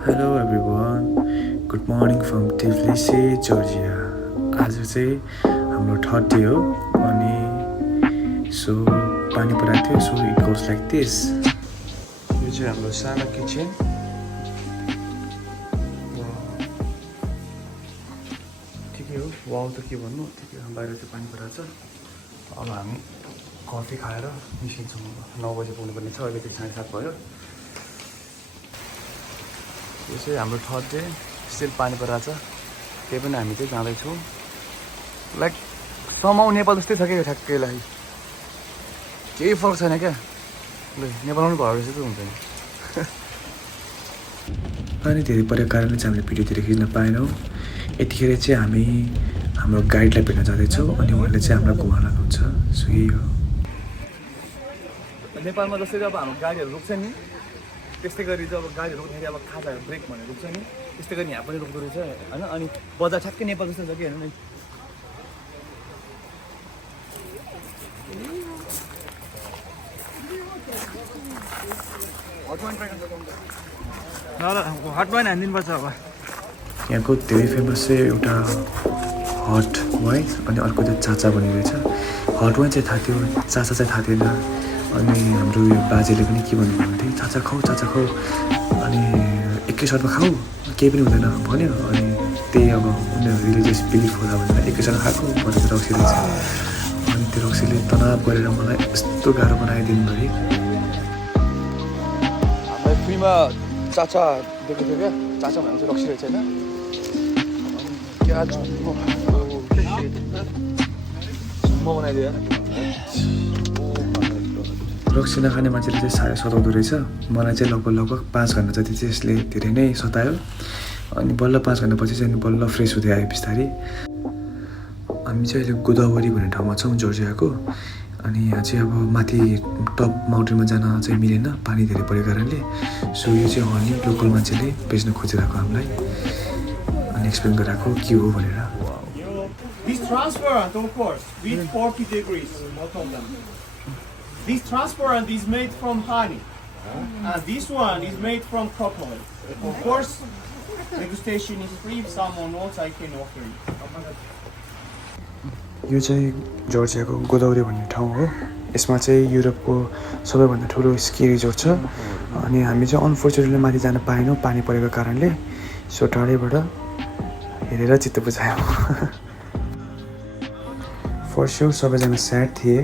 Hello everyone, good morning from Tbilisi Georgia. आज चाहिँ हाम्रो थर्ड डे हो अनि सो पानी परेको थियो। So it goes like this. यो चाहिँ हाम्रो सानो किचन। ठिकै हो, वाउ त के भन्नु, ठिकै हो। बाहिर चाहिँ पानी परेको छ। अब हामी कफी खाएर निस्किन्छौँ। 9 बजे पुग्नुपर्ने छ, अहिले चाहिँ 7:30 भयो। यो चाहिँ हाम्रो थर्ड डे, स्टिल पानी परेको छ। त्यही पनि हामी चाहिँ जाँदैछौँ। लाइक समाउ नेपाल जस्तै छ क्या ठ्याक्कैलाई, केही फरक छैन क्या। ल नेपालमा पनि भयो रहेछ त हुन्छ नि। पानी धेरै परेको कारणले चाहिँ हामीले भिडियोतिर खिच्न पाएनौँ। यतिखेर चाहिँ हामी हाम्रो गाइडलाई भेट्न जाँदैछौँ अनि उहाँले चाहिँ हामीलाई घुमाउन लानुहुन्छ। सो यही हो। नेपालमा जसरी अब हाम्रो गाडीहरू रोक्छ नि, त्यस्तै गरी चाहिँ अब गाडीहरू रोक्दाखेरि अब खाजा ब्रेक भनेर रोक्छ नि, त्यस्तै गरी यहाँ पनि रोक्दो रहेछ होइन। अनि बजार ठ्याक्कै नेपाल जस्तो छ कि हेर्नु नि। हटवाइन हानिदिनुपर्छ अब। यहाँको धेरै फेमस चाहिँ एउटा हट वाइन अनि अर्को चाहिँ चाचा भन्ने रहेछ। हट वाइन चाहिँ थाहा थियो, चाचा चाहिँ थाहा थिएन। अनि हाम्रो यो बाजेले पनि के भन्नुभयो भने चाचा खाऊ अनि एकैसाथमा खाऊ, केही पनि हुँदैन भन्यो। अनि त्यही अब उनीहरू रिलिजियस बिलिफ होला भनेर एकैसाथ खाएको भनेर रक्सी रहेछ। अनि त्यो रक्सीले तनाव गरेर मलाई यस्तो गाह्रो बनाइदिनु भयो। हामीलाई फ्रीमा चाचा दिएको थियो क्या। चाचा भनेर चाहिँ रक्सी रहेछ होइन। क्या म बनाइदियो रक्सी नखाने मान्छेले चाहिँ साह्रै सताउँदो रहेछ। मलाई चाहिँ लगभग 5 घन्टा जति चाहिँ यसले धेरै नै सतायो। अनि बल्ल 5 घन्टापछि चाहिँ बल्ल फ्रेस हुँदै आयो बिस्तारै। हामी चाहिँ अहिले गोदावरी भन्ने ठाउँमा छौँ जर्जियाको। अनि यहाँ चाहिँ अब माथि टप माउन्टेनमा जान चाहिँ मिलेन, पानी धेरै परेको कारणले। सो यो चाहिँ हनी लोकल मान्छेले बेच्न खोजिरहेको हामीलाई अनि एक्सप्लेन गरिरहेको के हो भनेर। This transparent, of course, with 40 degrees, both of them. This transparent is made from honey, and this one is made from coconut. Of course, degustation is free. If someone wants, I can offer it. यो चाहिँ जर्जियाको गोदावरी भन्ने ठाउँ हो। यसमा चाहिँ युरोपको सबैभन्दा ठुलो ski resort छ। अनि हामी चाहिँ अनफोर्चुनेटली माथि जान पाएनौँ पानी परेको कारणले। सो टाढैबाट हेरेर चित्त बुझायो। फर स्योर सबैजना स्याड थिए,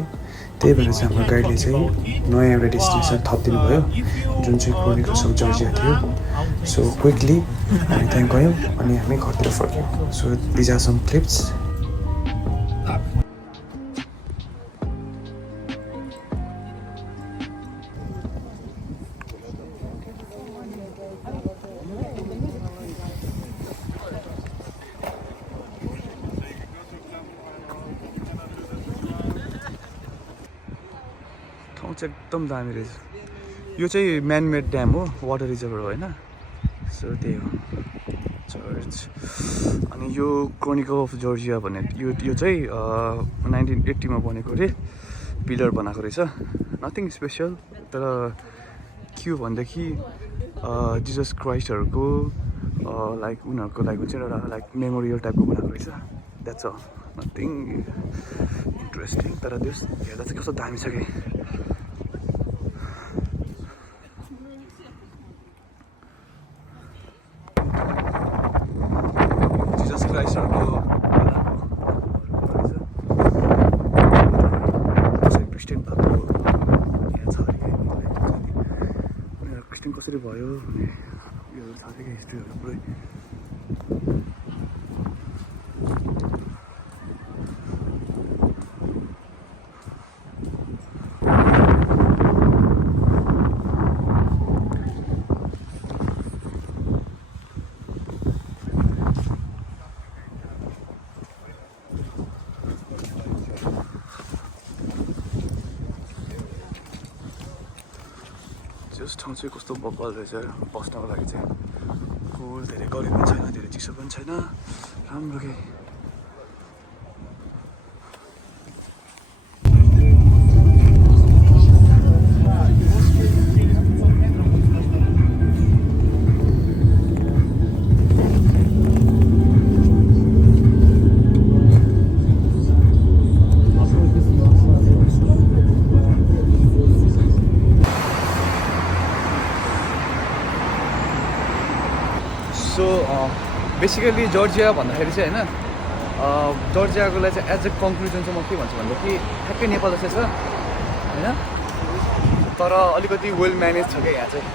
त्यही भएर चाहिँ हाम्रो गाइडले चाहिँ नयाँ एउटा डेस्टिनेसन थपिदिनु भयो जुन चाहिँ क्रोनिकल्स अफ जर्जिया थियो। सो क्विकली हामी त्यहाँ गयौँ अनि हामी घरतिर फर्क्यौँ। So these are some clips. ठाउँ चाहिँ एकदम दामी रहेछ। यो चाहिँ म्यानमेड ड्याम हो, वाटर रिजर्भर हो होइन। सो त्यही हो चर्च। अनि यो क्रोनिकल अफ जर्जिया भन्ने यो चाहिँ 1980मा बनेको अरे, पिलर बनाएको रहेछ। नथिङ स्पेसल, तर के हो भनेदेखि जिजस क्राइस्टहरूको लाइक उनीहरूको लागि चाहिँ एउटा लाइक मेमोरियल टाइपको बनाएको रहेछ। That's all, nothing interesting. तर त्यस हेर्दा चाहिँ कस्तो दामी छ कि। जिजस क्राइस्टहरूको क्रिस्चियन भएको यहाँ छ अरे। उनीहरू क्रिस्चियन कसरी भयो भन्ने योहरू छ अरे हिस्ट्रीहरू पुरै। जस ठाउँ चाहिँ कस्तो बब्बल रहेछ बस्नको लागि चाहिँ। कुल, धेरै गरिब पनि छैन, धेरै चिसो पनि छैन, राम्रो के। सो बेसिकली जर्जिया भन्दाखेरि चाहिँ होइन जर्जियाको लागि चाहिँ एज अ कन्क्लुजन चाहिँ म के भन्छु भन्दाखेरि ठ्याक्कै नेपाल जस्तै छ होइन तर अलिकति वेल म्यानेज छ क्या यहाँ चाहिँ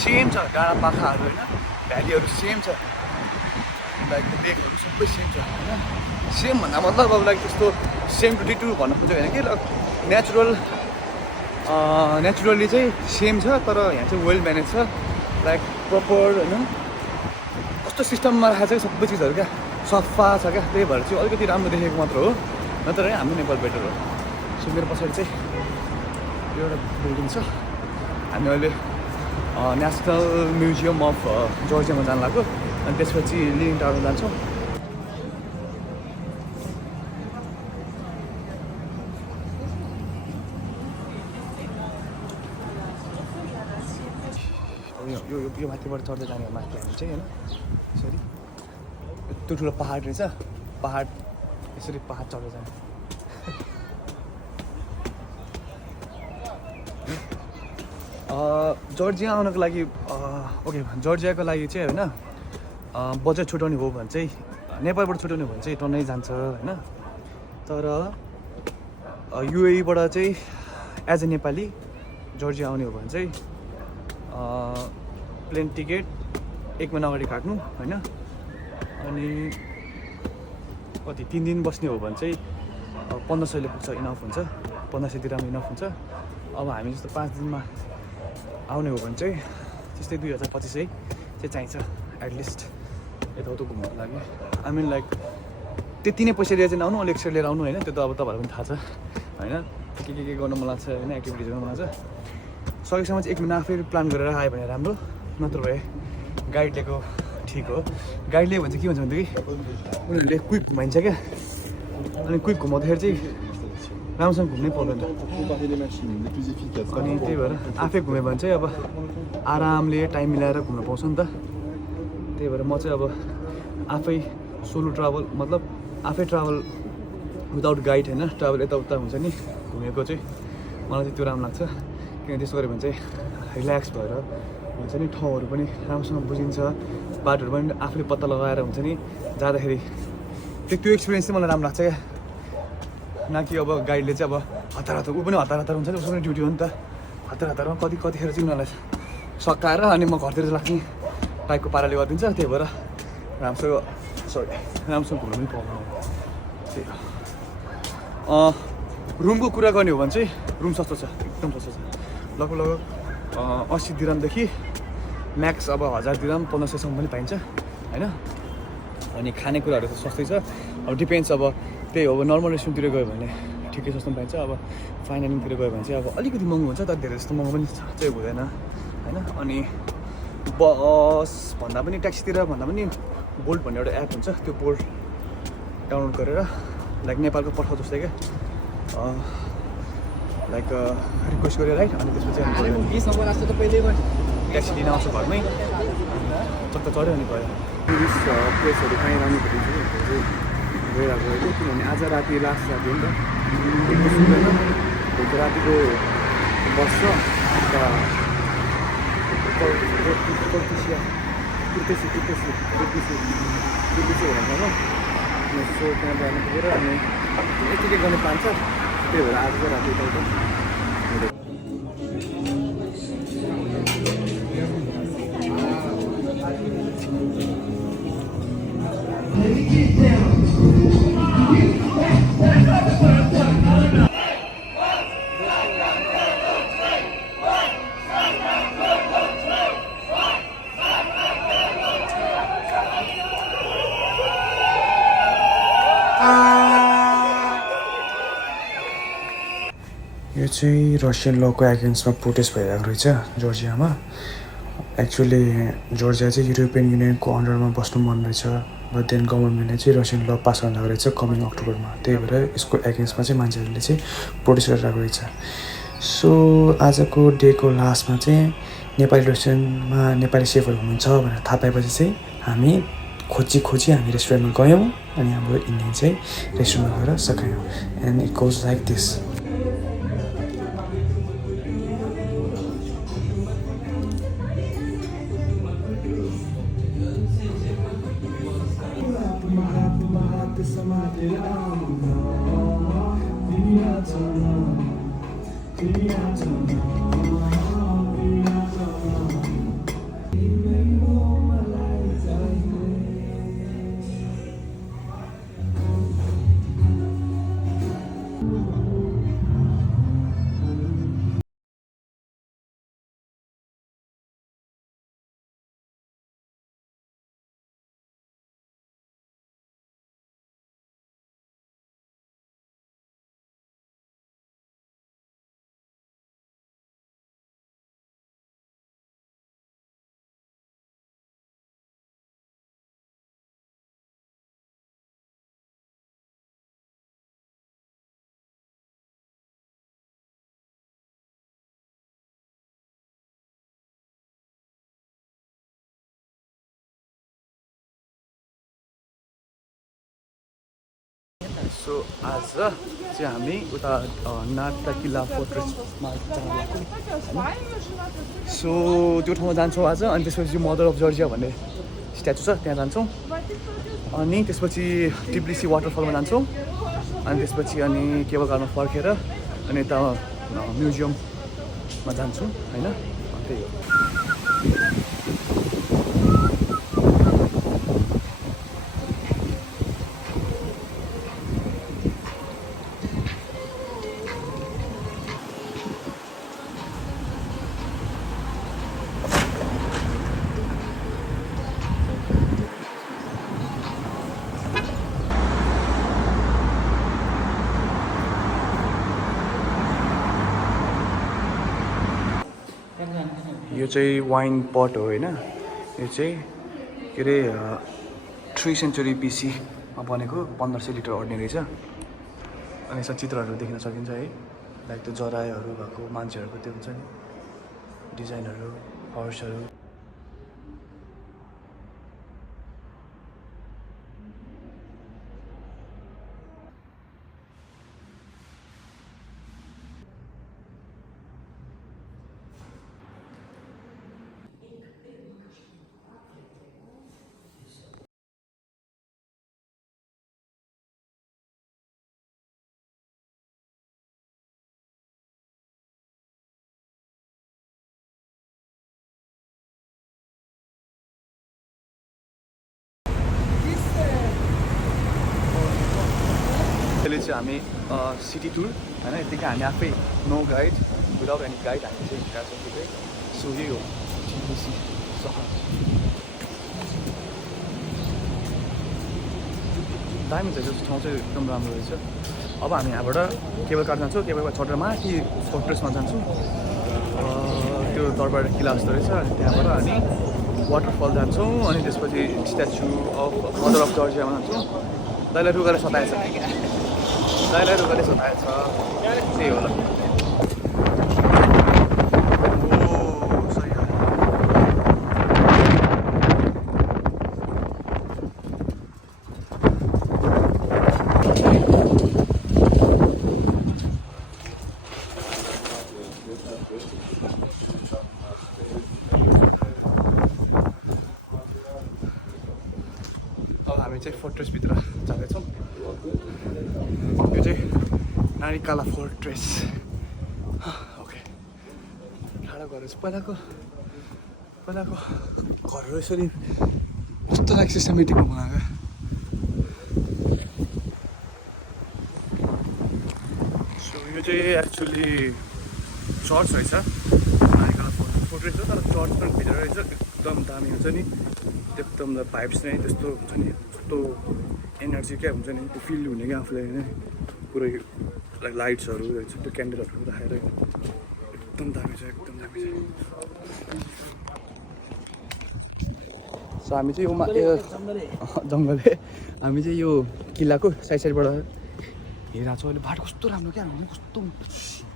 सेम छ डाँडा पाखाहरू होइन भ्यालीहरू सेम छ लाइक लेकहरू सबै सेम छ होइन सेम भन्दा मतलब अब लाइक त्यस्तो सेम टु डिटु भन्न खोजेको होइन कि नेचुरली चाहिँ सेम छ तर यहाँ चाहिँ वेल म्यानेज छ लाइक प्रपर होइन कस्तो सिस्टममा राखेको छ सबै चिजहरू क्या सफा छ क्या त्यही भएर चाहिँ अलिकति राम्रो देखेको मात्र हो नत्र हाम्रो नेपाल बेटर हो सो मेरो पछाडि चाहिँ एउटा बिल्डिङ छ हामी अहिले नेसनल म्युजियम अफ जर्जियामा जानु लाग्यो अनि त्यसपछि लिभिङ टावरमा जान्छौँ यो माथिबाट चढ्दै जाने माथि हामी चाहिँ होइन यसरी यत्रो ठुलो पहाड रहेछ पहाड यसरी पहाड चढ्दै जाने जर्जिया आउनको लागि ओके जर्जियाको लागि चाहिँ होइन बजेट छुट्याउने हो भने चाहिँ नेपालबाट छुट्याउने हो भने चाहिँ टन्नै जान्छ होइन तर युएईबाट चाहिँ एज अ नेपाली जर्जिया आउने हो भने चाहिँ प्लेन टिकट 1 महिना अगाडि काट्नु होइन अनि कति 3 दिन बस्ने हो भने चाहिँ 1500ले पुग्छ इनफ हुन्छ 1500 दिराम इनफ हुन्छ अब हामी जस्तो 5 दिनमा आउने हो भने चाहिँ त्यस्तै 2500 चाहिँ चाहिन्छ एटलिस्ट यताउता घुम्नुको लागि आई मिन लाइक त्यति नै पैसा दिएर चाहिँ आउनु अलिक एक्स्ट्रा लिएर आउनु होइन त्यो त अब तपाईँहरूलाई पनि थाहा छ होइन के गर्नु मन लाग्छ होइन एक्टिभिटिज गर्नु मन लाग्छ सकेसम्म चाहिँ 1 महिना आफै प्लान गरेर आयो भने राम्रो नत्र भए गाइड लिएको ठिक हो गाइड लियो भने चाहिँ के हुन्छ भनेदेखि उनीहरूले क्विक घुमाइन्छ क्या अनि क्विक घुमाउँदाखेरि चाहिँ राम्रोसँग घुम्नै पाउँदैन अनि त्यही भएर आफै घुम्यो भने चाहिँ अब आरामले टाइम मिलाएर घुम्न पाउँछ नि त त्यही भएर म चाहिँ अब आफै सोलो ट्राभल मतलब आफै ट्राभल विदाउट गाइड होइन ट्राभल यताउता हुन्छ नि घुमेको चाहिँ मलाई चाहिँ त्यो राम्रो लाग्छ किन त्यसो गऱ्यो भने चाहिँ रिल्याक्स भएर हुन्छ नि ठाउँहरू पनि राम्रोसँग बुझिन्छ बाटोहरू पनि आफूले पत्ता लगाएर हुन्छ नि जाँदाखेरि त्यो एक्सपिरियन्स चाहिँ मलाई राम्रो लाग्छ क्या न कि अब गाइडले चाहिँ अब हतार ऊ पनि हतार हुन्छ नि उसको पनि ड्युटी हो नि त हतारमा कतिखेर चाहिँ उनीहरूलाई सकाएर अनि म घरतिर लाग्ने टाइपको पाराले गरिदिन्छ त्यही भएर राम्रोसँग घुम्नु पनि पाउँदैन त्यही हो रुमको कुरा गर्ने हो भने चाहिँ रुम सस्तो छ एकदम सस्तो छ लगभग 80 दिरामदेखि म्याक्स अब 1000 दिराम 1500सम्म पनि पाइन्छ होइन अनि खानेकुराहरू त सस्तै छ अब डिपेन्ड्स अब त्यही हो अब नर्मल रेस्टुरेन्टतिर गयो भने ठिकै सस्तो पाइन्छ अब फाइन डाइनिङतिर गयो भने चाहिँ अब अलिकति महँगो हुन्छ तर धेरै जस्तो महँगो पनि चाहिँ हुँदैन होइन अनि बस भन्दा पनि ट्याक्सीतिर भन्दा पनि बोल्ट भन्ने एउटा एप हुन्छ त्यो बोल्ट डाउनलोड गरेर लाइक नेपालको पर्ख जस्तै क्या लाइक रिक्वेस्ट गरेर राइट अनि त्यसपछि ट्याक्सी लिन आउँछ घरमै चक्क चढ्यो अनि गयो टुरिस्ट प्लेसहरू कहीँ राम्रो गइरहेको होइन किनभने आज राति लास्ट राति हो नि त एकदम सुन्दैन भोलि रातिको बस छ अन्त कुर्तेसी हेर्नु सो त्यहाँ जानु पुगेर अनि यतिकै गर्ने पान्छ त्यही भएर आज चाहिँ राति यताउता यो चाहिँ रसियन लको एगेन्स्टमा प्रोटेस्ट भइरहेको रहेछ जर्जियामा एक्चुअली जर्जिया चाहिँ युरोपियन युनियनको अन्डरमा बस्नु मन रहेछ बट देन गभर्मेन्टले चाहिँ रसियन ल पास गर्नु रहेछ कमिङ अक्टोबरमा त्यही भएर यसको एगेन्स्टमा चाहिँ मान्छेहरूले चाहिँ प्रोटेस्ट गरिरहेको रहेछ सो आजको डेको लास्टमा चाहिँ नेपाली रेस्टुरेन्टमा नेपाली सेफहरू हुनुहुन्छ भनेर थाहा पाएपछि चाहिँ हामी खोजी हामी रेस्टुरेन्टमा गयौँ अनि हाम्रो इन्डियन चाहिँ रेस्टुरेन्टमा गएर सकायौँ and it goes like this so आज चाहिँ हामी उता नाटका किल्ला फोर्ट्रेसमा जान लाग्छौँ होइन। सो त्यो ठाउँमा जान्छौँ आज अनि त्यसपछि मदर अफ जर्जिया भन्ने स्ट्याचु छ त्यहाँ जान्छौँ अनि त्यसपछि टिब्लिसी वाटरफलमा जान्छौँ अनि त्यसपछि अनि केबल कारमा फर्केर अनि यता म्युजियममा जान्छौँ होइन त्यही हो। यो चाहिँ वाइन पट हो होइन। यो चाहिँ के अरे 3 सेन्चुरी BC-मा बनेको 1500 लिटर अड्ने रहेछ। अनि यसमा चित्रहरू देख्न सकिन्छ है, लाइक त्यो जरायोहरू भएको मान्छेहरूको त्यो हुन्छ नि डिजाइनहरू, हर्सहरू। त्यसले चाहिँ हामी सिटी टुर होइन, यतिकै हामी आफै no guide without any guide हामी चाहिँ हिँडेको छौँ त्यतै। सो यही हो टिब्लिसी सहर। दामी छ त्यो ठाउँ चाहिँ एकदम राम्रो रहेछ। अब हामी यहाँबाट केबल कार जान्छौँ, केबल कार चढेर माथि फोर्ट्रेसमा जान्छौँ। त्यो दरबार किल्ला जस्तो रहेछ, अनि त्यहाँबाट अनि वाटरफल जान्छौँ अनि त्यसपछि स्ट्याचु अफ मदर अफ जर्जियामा जान्छौँ। दाइलाई रुगाले सताएछ, दाइलाई रुगाले सताएछ, त्यही होला। हामी चाहिँ फोर्ट्रेसभित्र जाँदैछौँ। यो चाहिँ नारिकाला फोर्ट्रेस। ओके, टाढा घर पहिलाको घरहरू यसरी कस्तो लाग्छ सिस्टमेटिकमा बनाएको। सो यो चाहिँ एक्चुली चर्च रहेछ, नारिकाला फोर्ट्रेस हो, तर चर्च पनि भित्र रहेछ। एकदम दामी हुन्छ नि, एकदम भाइब्स नै त्यस्तो हुन्छ नि, कस्तो एनर्जी क्या हुन्छ नि, त्यो फिल हुने क्या आफूलाई होइन। पुरै लाइट्सहरू त्यो क्यान्डलहरू राखेर एकदम दामी छ, एकदम दामी छ। सो हामी चाहिँ यो जङ्गलले हामी चाहिँ यो किल्लाको साइडबाट हेरेको छौँ। अहिले बाटो कस्तो राम्रो क्या, कस्तो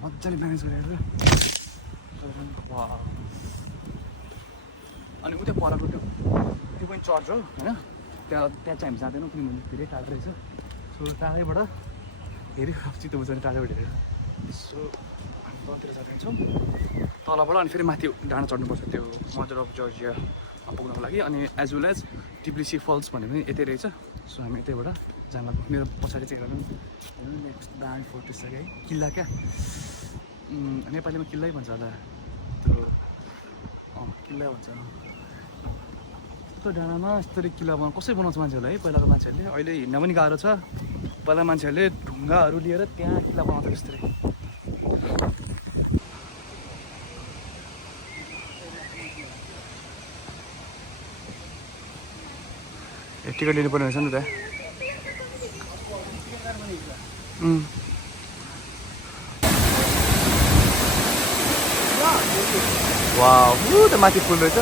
मजाले म्यानेज गरेर। अनि उतै परको त्यो पनि चर्च हो होइन, त्यहाँ चाहिँ हामी जाँदैनौँ किनभने धेरै टाढो रहेछ। सो टाढैबाट हेरिरहेको चित्त बुझ्छ नि टाढैबाट हेरेर। सो हामी तलतिर जाँदैछौँ, तलबाट अनि फेरि माथि डाँडा चढ्नुपर्छ त्यो मदर अफ जर्जियामा पुग्नको लागि। अनि एज वेल एज टिब्लिसी फल्स भन्ने पनि यतै रहेछ। सो हामी यतैबाट जामाको मेरो पछाडि चाहिँ हेर्नु हेर्नु कस्तो दामी फोटो छ क्या है किल्ला क्या नेपालीमा किल्लै भन्छ होला त्यो किल्ला भन्छ यस्तो डाँडामा यस्तरी किल्ला कसरी बनाउँछ मान्छेहरूले है पहिलाको मान्छेहरूले अहिले हिँड्न पनि गाह्रो छ पहिला मान्छेहरूले ढुङ्गाहरू लिएर त्यहाँ किल्ला बनाउँछ यस्तरी टिकट लिनुपर्ने रहेछ नि त वाउ त माथि फुल रहेछ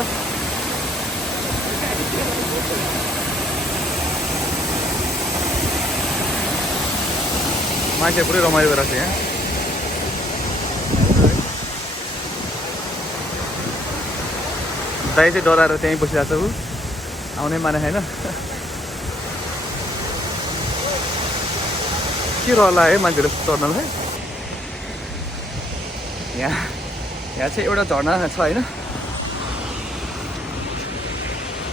मान्छे पुरै रमाइलो गरेको छ यहाँ दाइ चाहिँ डराएर त्यहीँ बसिरहेको छ ऊ आउनै माने छैन के रहला है मान्छेहरू चढ्नलाई यहाँ चाहिँ एउटा झर्ना छ होइन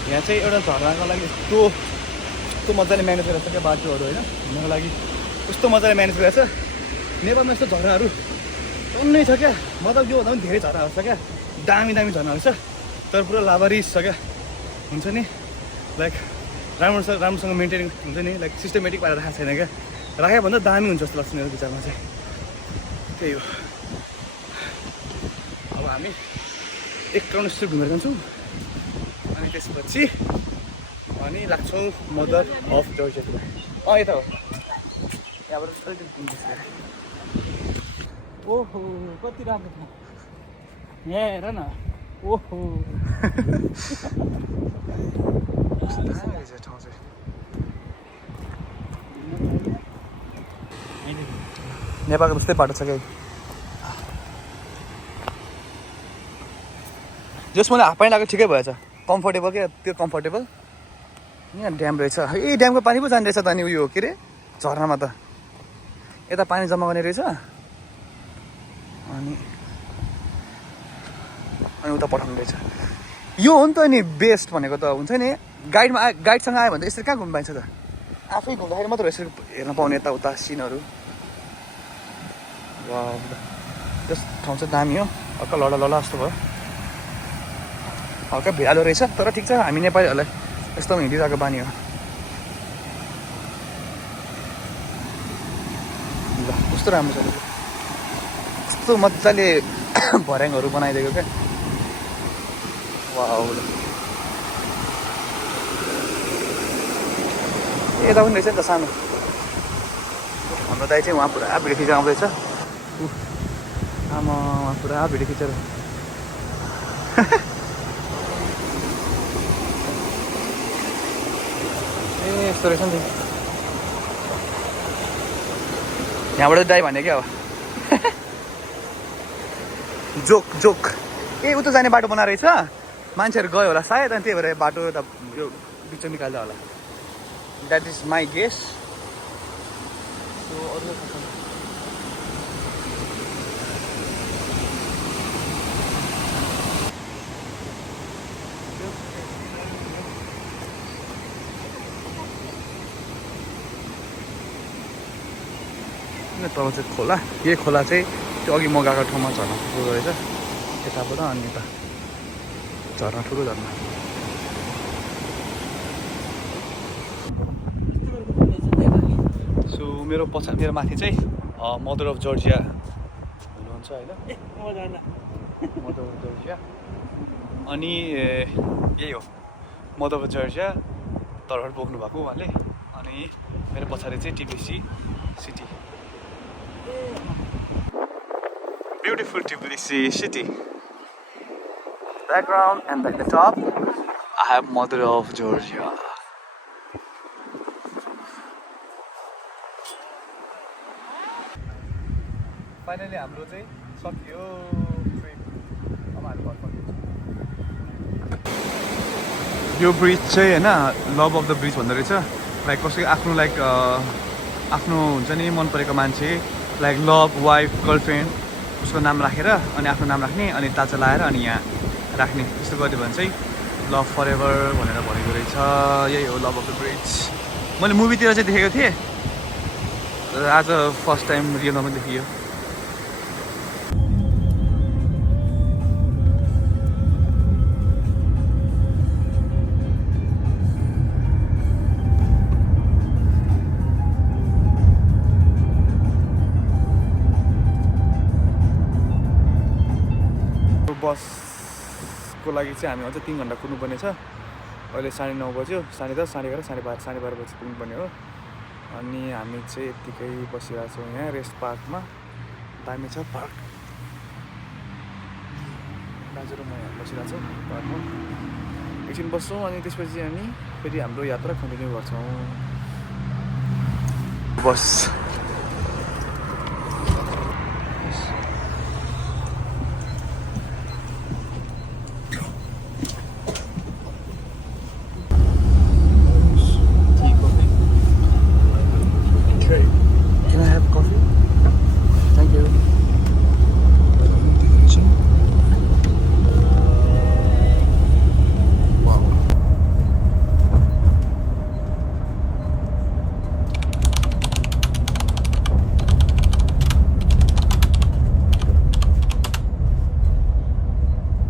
यहाँ चाहिँ एउटा झर्नाको लागि यस्तो मजाले म्यानेज गरेको छ क्या बाटोहरू होइन हिँड्नको लागि कस्तो मजाले म्यानेज गरेको छ नेपालमा यस्तो झर्नाहरू टन्नै छ क्या मतलब योभन्दा पनि धेरै झर्नाहरू छ क्या दामी दामी झर्नाहरू छ तर पुरा लाभारिस छ क्या हुन्छ नि लाइक राम्रोसँग मेन्टेन हुन्छ नि लाइक सिस्टमेटिक पारेर राखेको छैन क्या राख्यो भन्दा दामी हुन्छ जस्तो लाग्छ मेरो विचारमा चाहिँ त्यही हो अब हामी एक राउन्ड यस्तो घुमेर जान्छौँ अनि त्यसपछि अनि लाग्छौँ मदर अफ जर्जियातिर यता हो यहाँबाट ओहो कति राम्रो छ यहाँ हेर न ओहो नेपालको जस्तै बाटो छ क्या जस मैले हाफ प्यान्ट लगाएको ठिकै भएछ कम्फर्टेबल क्या त्यो कम्फर्टेबल यहाँ ड्याम रहेछ ए ड्यामको पानी पो जाने रहेछ त अनि उयो के अरे झर्नामा त यता पानी जम्मा गर्ने रहेछ अनि उता पठाउनु रहेछ यो हो नि त अनि बेस्ट भनेको त हुन्छ नि गाइडसँग आयो भने त यसरी कहाँ घुम्नु पाइन्छ त आफै घुम्दाखेरि मात्र यसरी हेर्न पाउने यताउता सिनहरू त्यस ठाउँ चाहिँ दामी हो हल्का लडा लडा जस्तो भयो हल्का भिरालो रहेछ तर ठिक छ हामी नेपालीहरूलाई यस्तो हिँडिरहेको बानी हो ल कस्तो राम्रो छ कस्तो मजाले भर्याङहरू बनाइदिएको क्या वाउ यता पनि रहेछ नि त सानो हाम्रो दाइ चाहिँ उहाँ पुरा भिडियो खिचेर आउँदैछ आमा पुरा भिडियो खिचेर ए यस्तो रहेछ नि यहाँबाट दाइ भने क्या हो जोक जोक ए उता जाने बाटो बनाएर रहेछ मान्छेहरू गयो होला सायद अनि त्यही भएर बाटो त यो बिचमा निकाल्दा होला that is my guess so अरू तल चाहिँ खोला यही खोला चाहिँ त्यो अघि म गएको ठाउँमा झर्ना ठुलो रहेछ यताबाट अनि यता झर्ना ठुलो झर्ना सो मेरो माथि चाहिँ मदर अफ जर्जिया हुनुहुन्छ होइन मदर अफ जर्जिया अनि यही हो मदर अफ जर्जिया तलबाट बोक्नु भएको उहाँले अनि मेरो पछाडि चाहिँ टिबिसी city Beautiful Tbilisi city. Background and at the top, I have Mother of Georgia. Finally, हाम्रो चाहिँ सकियो ट्रिप अब हामी घर फर्किन्छौँ यो ब्रिज चाहिँ हैन लभ अफ द ब्रिज भन्दो रहेछ लाइक कसै आफ्नो लाइक आफ्नो हुन्छ नि मन परेको मान्छे लाइक लभ वाइफ गर्लफ्रेन्ड उसको नाम राखेर अनि आफ्नो नाम राख्ने अनि ताचा लाएर अनि यहाँ राख्ने त्यस्तो गर्यो भने चाहिँ लभ फर एभर भनेर भनेको रहेछ यही हो लभ अफ द ब्रिज मैले मुभीतिर चाहिँ देखेको थिएँ तर आज फर्स्ट टाइम रियलमा पनि देखियो बसको लागि चाहिँ हामी अझ 3 घन्टा कुद्नुपर्ने छ अहिले 9:30 बज्यो 10:30 11:30 12:30 बजी पुग्नुपर्ने हो अनि हामी चाहिँ यत्तिकै बसिरहेको छौँ यहाँ रेस्ट पार्कमा दामी छ पार्क दाजु र म यहाँ बसिरहेको छौँ पार्कमा एकछिन बस्छौँ अनि त्यसपछि हामी फेरि हाम्रो यात्रा कन्टिन्यू गर्छौँ बस